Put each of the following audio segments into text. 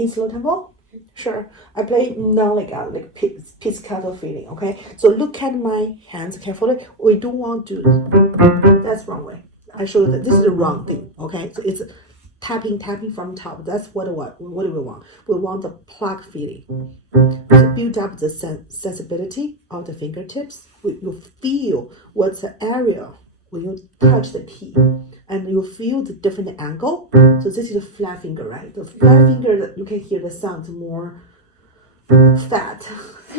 in slow tempo? Sure. I play non-legato, like pizzicato feeling, okay? So look at my hands carefully. We don't want to, that's wrong way. I show you that this is the wrong thing, okay? So it's tapping from top. That's what do we want? We want the pluck feeling. To build up the sensibility of the fingertips. You feel what's the area when you touch the key, and you feel the different angle. So this is a flat finger, right? The flat finger, you can hear the sound more fat,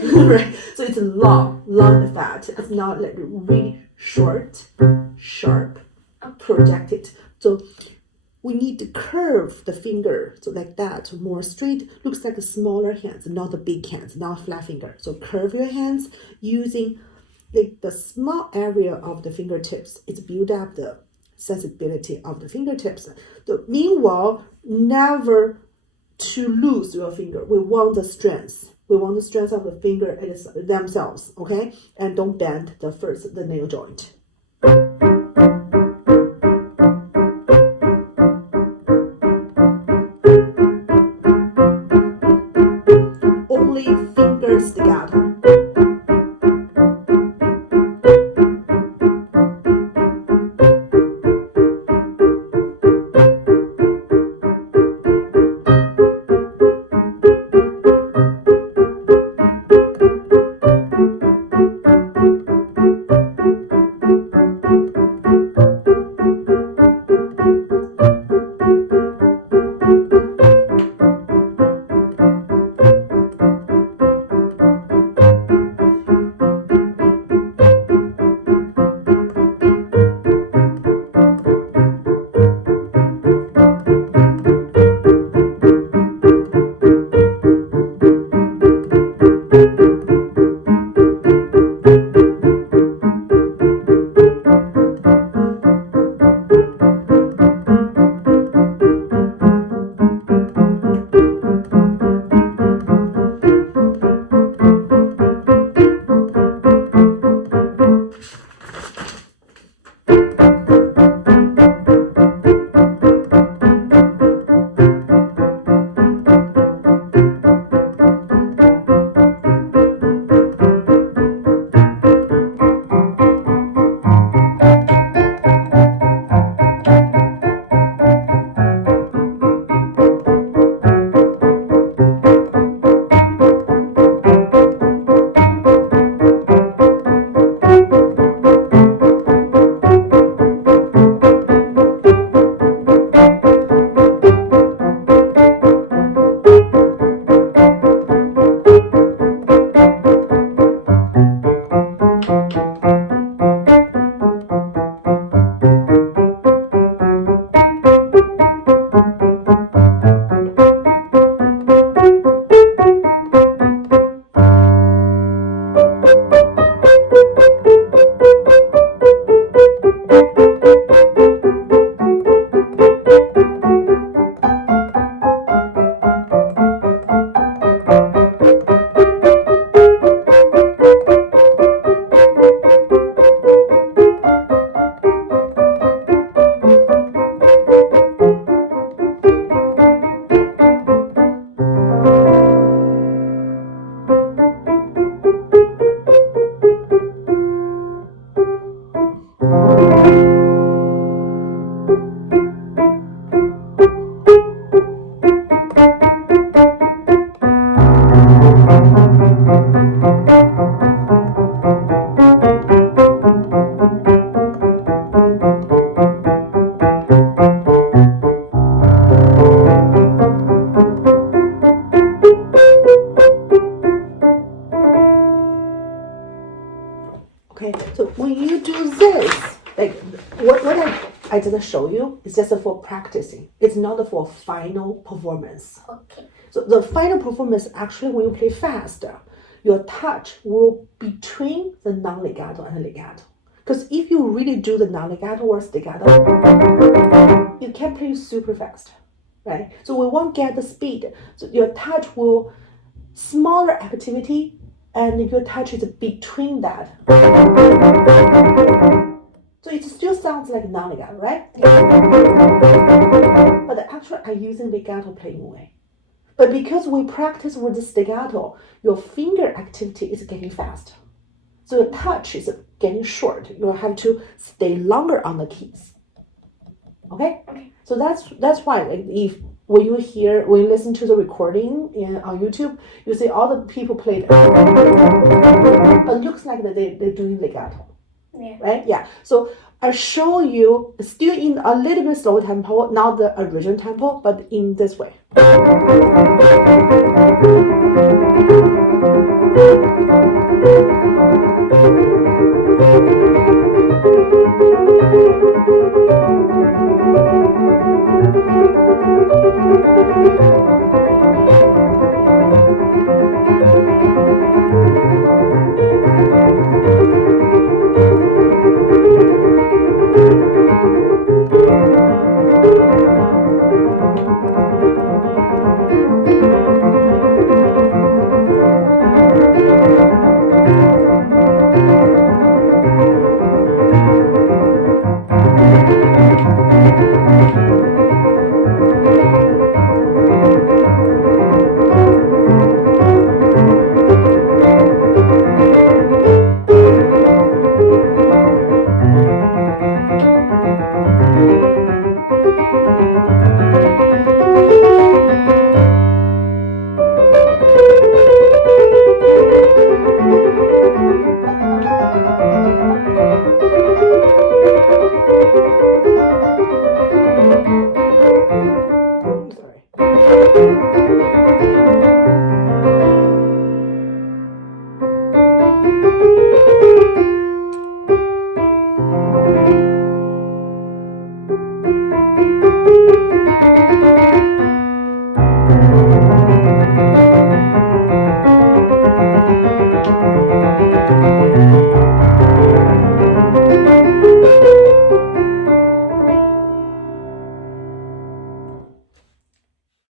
right? So it's long and fat. It's not like really short, sharp, projected. So we need to curve the finger, so like that, more straight. Looks like a smaller hands, not the big hands, not flat finger. So curve your hands using the small area of the fingertips. It's build up the sensibility of the fingertips. So meanwhile, never to lose your finger. We want the strength. We want the strength of the finger themselves, okay? And don't bend the nail joint. Only finger staccato. Okay, so when you do this, like what I just show you is just for practicing. It's not for final performance. Okay. So the final performance, actually, when you play fast, your touch will between the non-legato and the legato. Because if you really do the non-legato or staccato, you can play super fast, right? So we won't get the speed. So your touch will smaller activity, and your touch is between that. So it still sounds like non-legato, right? But actually, I'm using legato playing way. But because we practice with the staccato, your finger activity is getting fast. So the touch is getting short. You have to stay longer on the keys. Okay? So that's why, like, if when you listen to the recording on YouTube, you see all the people play it. It looks like that they're doing legato. Yeah. Right? Yeah. So I show you still in a little bit slow tempo, not the original tempo, but in this way.